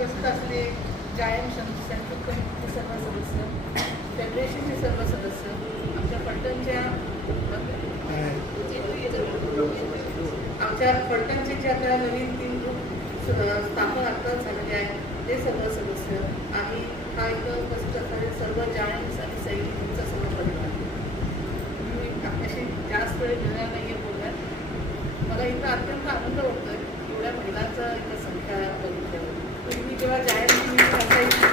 उपस्थित असले जायम सेंट्रल कमिटीचे सर्व सदस्य फेडरेशनचे सर्व सदस्य आमच्या पलटणच्या आमच्या पलटणचे जे आता नवीन तीन ग्रुप स्थापन आत्ताच झालेले आहेत ते सर्व सदस्य आणि हा इथं उपस्थित असणारे सर्व जायम्स आणि सैनिकांचा सर्व परिवार. मी आपल्याशी जास्त वेळ मिळणार नाही आहे बोलण्यात. मला इथं अत्यंत आनंद होतोय एवढ्या इथं जेव्हा जाहीर meeting असायची.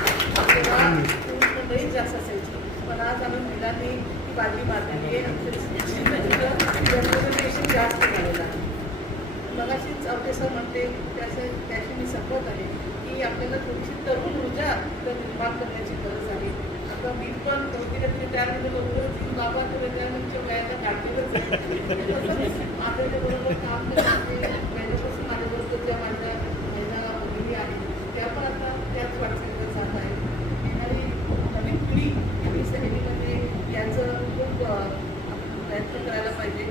तेव्हा पूर्ण लई जास्त असायची. पण आज आम्ही मुलांनी ही बाजी मारलेली आहे. रिप्रेझेंटेशन जास्त झालेलं आहे. मगाशीच आपले सर म्हणते त्याचे त्याशी मी संपत आहे की आपल्याला थोडीशी तरुण ऊर्जा तर निर्माण करण्याची गरज आहे. आता मी पण कवितेकडे त्यामध्ये बरोबर बाबा तर रिटायरमेंटच्या वयाला काढलेलंच आहे आपल्याच्या बरोबर काम करण्याचे पहिल्यापासून माझ्याबरोबर ज्या माझ्या महिला भगिनी आहेत त्या पण आता त्याच वाटचालीवर जात आहेत येणारी नवीन पिढी आणि सैनिकांनी याचं खूप अ, आपण प्रयत्न करायला पाहिजे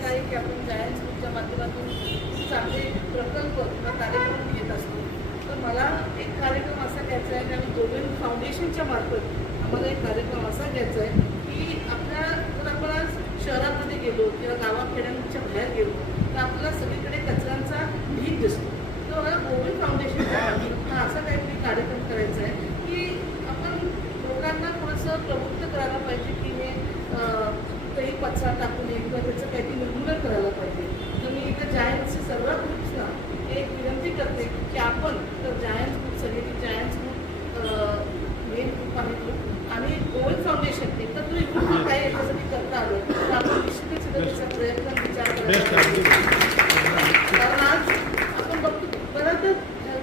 दुसरं आहे की आपण जायन्स ग्रुपच्या माध्यमातून चांगले प्रकल्प किंवा कार्यक्रम घेत असतो. तर मला एक कार्यक्रम असा घ्यायचा आहे की आम्ही गोविंद फाउंडेशनच्या मार्फत आम्हाला एक कार्यक्रम असा घ्यायचा आहे की आपल्या जर आपण आज शहरामध्ये गेलो किंवा गावाखेड्यांच्या बाहेर गेलो तर आपल्याला सगळीकडे कचऱ्यांचा ढीक दिसतो तर मला गोविंद फाउंडेशनच्या मार्फत हा असा काहीतरी कार्यक्रम करायचा आहे की आपण लोकांना थोडंसं प्रवृत्त करायला पाहिजे की हे अं, काही कचरा टाकू नये किंवा त्याचं काहीतरी निर्मूलन करायला पाहिजे तर मी इथं जायंट्सचे सर्व ग्रुप्सना एक विनंती करते की आपण तर जायंट्स ग्रुप सगळे जायंट्स ग्रुप मेन ग्रुप आहे ग्रुप आणि गोल्ड फाउंडेशन एकत्र येऊन काय याच्यासाठी करता आलं. तर आपण निश्चितच त्याचा प्रयत्न विचार पाहिजे. कारण आज आपण बघतो बरं तर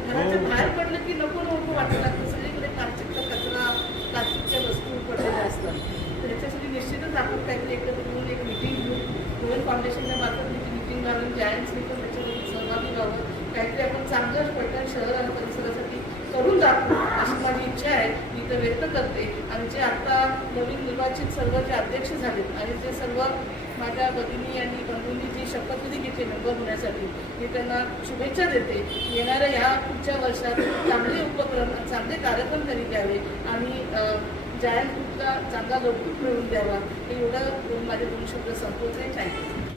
घराच्या बाहेर पडलं की नको नको वाटायला लागतं सगळीकडे प्लास्टिकचा कचरा प्लास्टिकच्या वस्तू पडलेल्या असतात. तर ह्याच्यासाठी निश्चितच आपण काहीतरी एकत्र येऊन एक मिटिंग घेऊन गोयल फाउंडेशनच्या मार्फत मिटिंग घालून जायंट्सनी पण त्याच्यामध्ये सहभागी व्हावं. काहीतरी आपण चांगलं पैठण शहर आणि परिसरासाठी करून दाखवू अशी माझी इच्छा आहे. मी इथं व्यक्त करते. आणि जे आता नवीन निर्वाचित सर्व जे अध्यक्ष झालेत आणि जे सर्व माझ्या भगिनी आणि बंधूंनी जी शपथविधी घेतली मेंबर होण्यासाठी मी त्यांना शुभेच्छा देते. येणाऱ्या ह्या पुढच्या वर्षात चांगले उपक्रम चांगले कार्यक्रम त्यांनी द्यावे आणि जायंट ग्रुपला चांगला लवकर मिळवून द्यावा. हे एवढं माझे दोन शब्द संपवत आहे. थँक्यू